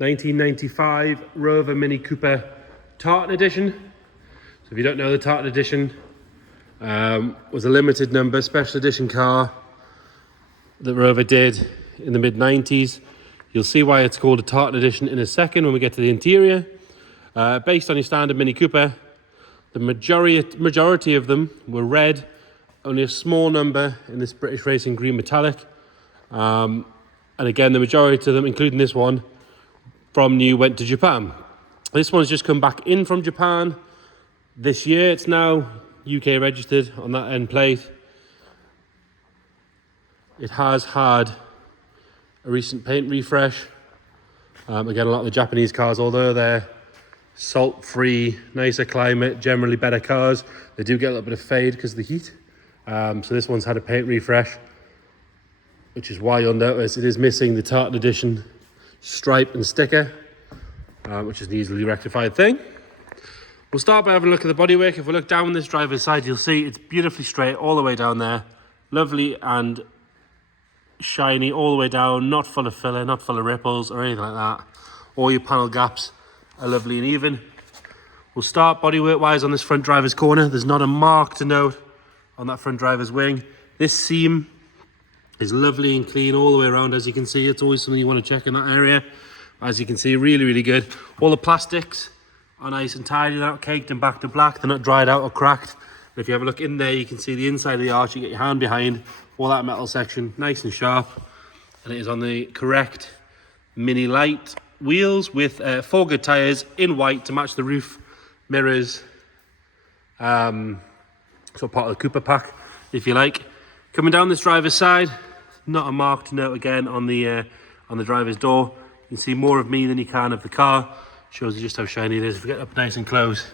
1995 Rover Mini Cooper Tartan Edition. So if you don't know, the Tartan Edition was a limited number special edition car that Rover did in the mid-90s. You'll see why it's called a Tartan Edition in a second when we get to the interior. Based on your standard Mini Cooper, the majority of them were red, only a small number in this British Racing Green Metallic. And again, the majority of them, including this one, from new went to Japan. This one's just come back in from Japan this year. It's now UK registered on that end plate. It has had a recent paint refresh. Again, a lot of the Japanese cars, although they're salt-free, nicer climate, generally better cars, they do get a little bit of fade because of the heat. So this one's had a paint refresh, which is why you'll notice it is missing the Tartan Edition stripe and sticker, which is an easily rectified thing. We'll start by having a look at the bodywork. If we look down this driver's side, you'll see it's beautifully straight all the way down there. Lovely and shiny all the way down, not full of filler, not full of ripples or anything like that. All your panel gaps are lovely and even. We'll start bodywork wise on this front driver's corner. There's not a mark to note on that front driver's wing. This seam is lovely and clean all the way around. As you can see, it's always something you want to check in that area. As you can see, really, really good. All the plastics are nice and tidy. They're not caked and back to black. They're not dried out or cracked. And if you have a look in there, you can see the inside of the arch. You get your hand behind all that metal section, nice and sharp. And it is on the correct Mini Light wheels with 4 good tyres in white to match the roof mirrors. So part of the Cooper pack, if you like. Coming down this driver's side, not a mark to note again on the driver's door. You can see more of me than you can of the car. Shows you just how shiny it is. If we get up nice and close,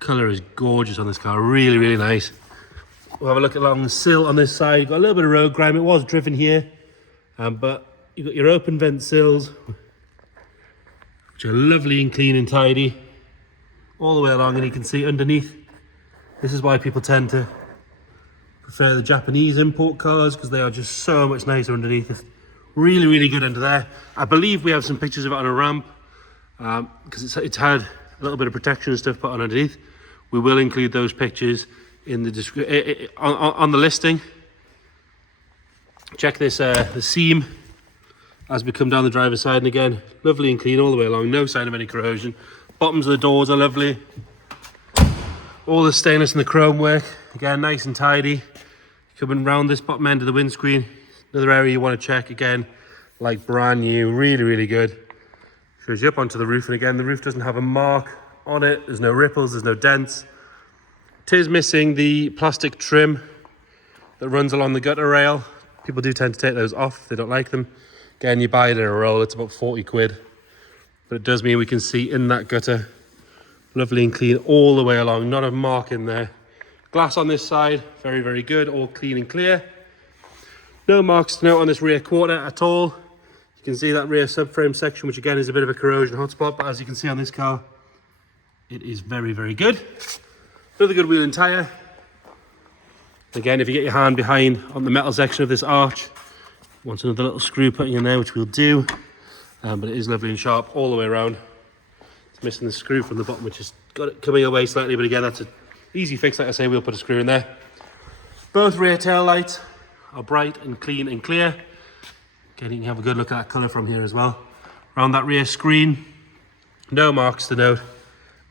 colour is gorgeous on this car. Really, really nice. We'll have a look along the sill on this side. You've got a little bit of road grime. It was driven here, but you've got your open vent sills, which are lovely and clean and tidy all the way along. And you can see underneath, this is why people tend to prefer the Japanese import cars, because they are just so much nicer underneath. It's really, really good under there. I believe we have some pictures of it on a ramp, because it's had a little bit of protection and stuff put on underneath. We will include those pictures in the on the listing. Check this the seam as we come down the driver's side, and again, lovely and clean all the way along. No sign of any corrosion. Bottoms of the doors are lovely. All the stainless and the chrome work, again, nice and tidy. Coming round this bottom end of the windscreen, another area you want to check, again, like brand new, really, really good. Shows you up onto the roof, and again, the roof doesn't have a mark on it. There's no ripples, there's no dents. It is missing the plastic trim that runs along the gutter rail. People do tend to take those off if they don't like them. Again, you buy it in a roll, it's about 40 quid. But it does mean we can see in that gutter, lovely and clean all the way along, not a mark in there. Glass on this side, very, very good, all clean and clear. No marks to note on this rear quarter at all. You can see that rear subframe section, which again is a bit of a corrosion hotspot, but as you can see on this car, it is very, very good. Another good wheel and tyre. Again, if you get your hand behind on the metal section of this arch, want another little screw putting in there, which we'll do, but it is lovely and sharp all the way around. It's missing the screw from the bottom, which has got it coming away slightly, but again, that's an easy fix. Like I say, we'll put a screw in there. Both rear tail lights are bright and clean and clear. Again, you can have a good look at that colour from here as well. Around that rear screen, no marks to note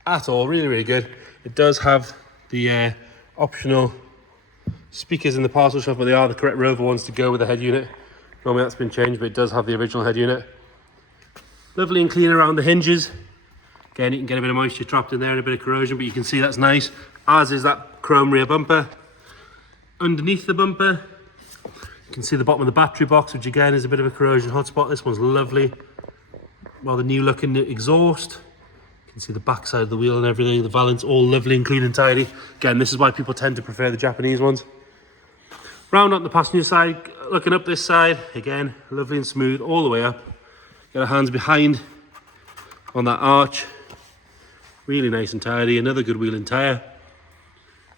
at all. Really, really good. It does have the optional speakers in the parcel shop, but they are the correct Rover ones to go with the head unit. Normally that's been changed, but it does have the original head unit. Lovely and clean around the hinges. Again, you can get a bit of moisture trapped in there and a bit of corrosion, but you can see that's nice, as is that chrome rear bumper. Underneath the bumper, you can see the bottom of the battery box, which again is a bit of a corrosion hotspot. This one's lovely. Well, the new looking exhaust. You can see the back side of the wheel and everything. The valance, all lovely and clean and tidy. Again, this is why people tend to prefer the Japanese ones. Round on the passenger side, looking up this side, again, lovely and smooth all the way up. Get our hands behind on that arch. Really nice and tidy. Another good wheel and tyre.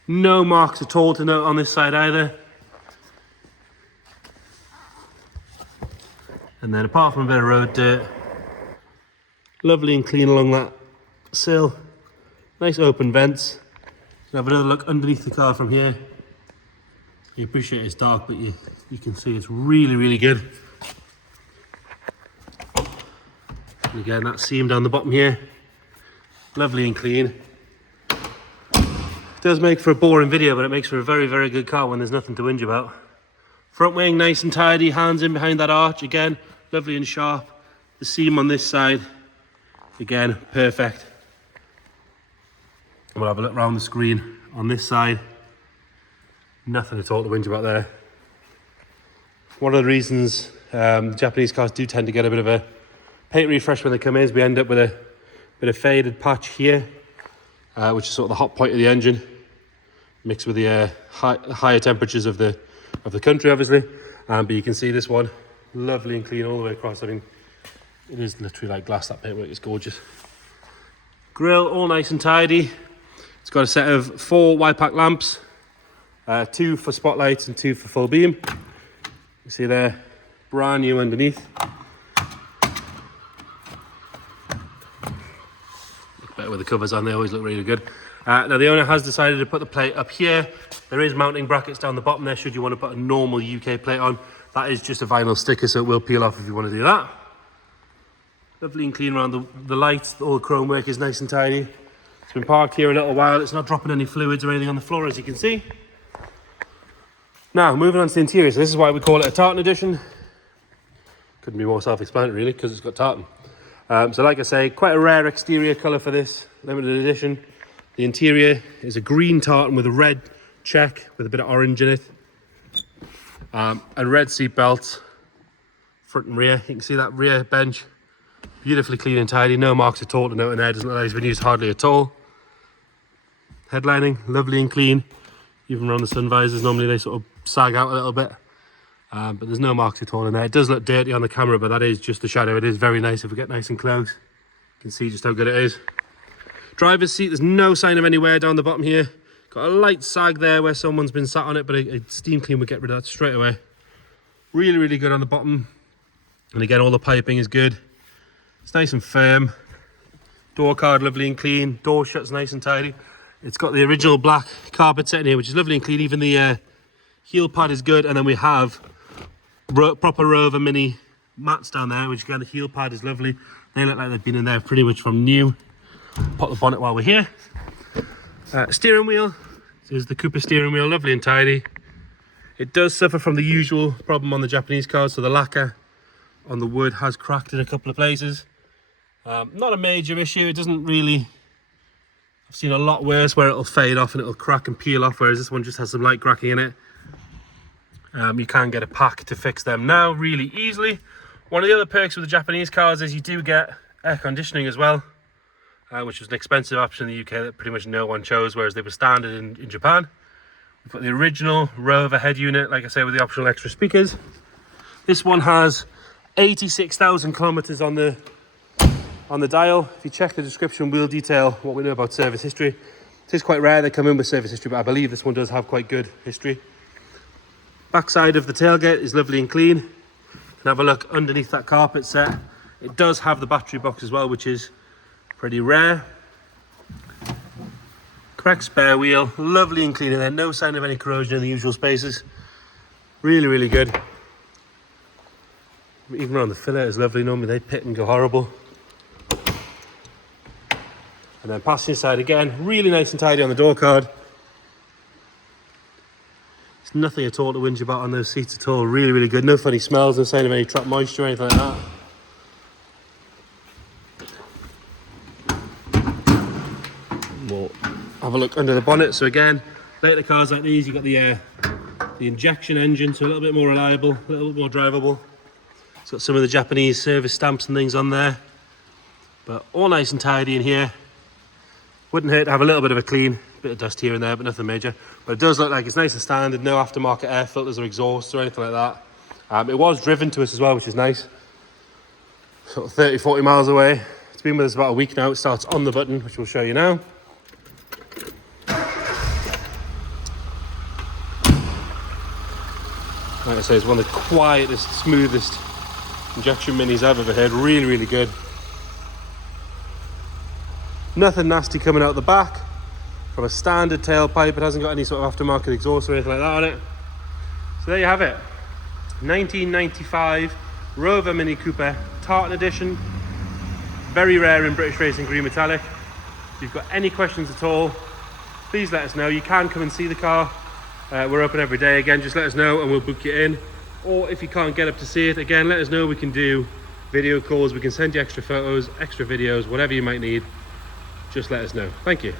No marks at all to note on this side either. And then apart from a bit of road dirt, Lovely and clean along that sill. Nice open vents. Have another look underneath the car from here. You appreciate it's dark, but you can see it's really, really good. And again, that seam down the bottom here, lovely and clean. It does make for a boring video, but it makes for a very, very good car when there's nothing to whinge about. Front wing, nice and tidy, hands in behind that arch. Again, lovely and sharp. The seam on this side, again, perfect. We'll have a look around the screen on this side. Nothing at all to whinge about there. One of the reasons Japanese cars do tend to get a bit of a paint refresh when they come in is we end up with a bit of faded patch here, which is sort of the hot point of the engine, mixed with the higher temperatures of the country, obviously. But you can see this one, lovely and clean all the way across. I mean, it is literally like glass, that paintwork is gorgeous. Grille, all nice and tidy. It's got a set of 4 wide pack lamps, 2 for spotlights and 2 for full beam. You see there, brand new underneath. Look better with the covers on, they always look really good. Now the owner has decided to put the plate up here. There is mounting brackets down the bottom there should you want to put a normal UK plate on. That is just a vinyl sticker, so it will peel off if you want to do that. Lovely and clean around the lights, all the chrome work is nice and tidy. It's been parked here a little while, it's not dropping any fluids or anything on the floor, as you can see. Now, moving on to the interior, so this is why we call it a Tartan edition. Couldn't be more self-explanatory really, because it's got tartan. So like I say, quite a rare exterior colour for this limited edition. The interior is a green tartan with a red check with a bit of orange in it. And red seat belts, front and rear. You can see that rear bench, beautifully clean and tidy, no marks at all to note in there, doesn't look like it's been used hardly at all. Headlining, lovely and clean. Even around the sun visors, normally they sort of sag out a little bit. But there's no marks at all in there. It does look dirty on the camera, but that is just the shadow. It is very nice if we get nice and close. You can see just how good it is. Driver's seat, there's no sign of any wear down the bottom here. Got a light sag there where someone's been sat on it, but a steam clean would get rid of that straight away. Really, really good on the bottom. And again, all the piping is good. It's nice and firm. Door card, lovely and clean. Door shuts nice and tidy. It's got the original black carpet set in here, which is lovely and clean. Even the heel pad is good. And then we have proper Rover Mini mats down there, which again, the heel pad is lovely. They look like they've been in there pretty much from new. Pop the bonnet while we're here. Steering wheel. This is the Cooper steering wheel, lovely and tidy. It does suffer from the usual problem on the Japanese cars, so the lacquer on the wood has cracked in a couple of places. Not a major issue, it doesn't really... I've seen a lot worse where it'll fade off and it'll crack and peel off, whereas this one just has some light cracking in it. You can get a pack to fix them now really easily. One of the other perks with the Japanese cars is you do get air conditioning as well, which was an expensive option in the UK that pretty much no one chose, whereas they were standard in Japan. We've got the original Rover head unit, like I say, with the optional extra speakers. This one has 86,000 kilometers on the dial. If you check the description, we'll detail what we know about service history. It is quite rare they come in with service history, but I believe this one does have quite good history. Backside of the tailgate is lovely and clean. You can have a look underneath that carpet set. It does have the battery box as well, which is pretty rare. Correct spare wheel, lovely and clean in there. No sign of any corrosion in the usual spaces. Really, really good. Even around the fillet is lovely. Normally they pit and go horrible. And then passenger side again, really nice and tidy on the door card. There's nothing at all to whinge about on those seats at all. Really, really good. No funny smells, no sign of any trapped moisture or anything like that. We'll have a look under the bonnet. So again, later cars like these, you've got the injection engine, so a little bit more reliable, a little bit more drivable. It's got some of the Japanese service stamps and things on there, but all nice and tidy in here. Wouldn't hurt to have a little bit of a clean, bit of dust here and there, but nothing major. But it does look like it's nice and standard, no aftermarket air filters or exhausts or anything like that. It was driven to us as well, which is nice. Sort of 30, 40 miles away. It's been with us about a week now. It starts on the button, which we'll show you now. Like I say, it's one of the quietest, smoothest injection minis I've ever had. Really, really good. Nothing nasty coming out the back. From a standard tailpipe, it hasn't got any sort of aftermarket exhaust or anything like that on it. So there you have it. 1995 Rover Mini Cooper Tartan Edition. Very rare in British Racing Green Metallic. If you've got any questions at all, please let us know. You can come and see the car. We're open every day. Again, just let us know and we'll book you in. Or if you can't get up to see it, again, let us know. We can do video calls. We can send you extra photos, extra videos, whatever you might need. Just let us know. Thank you.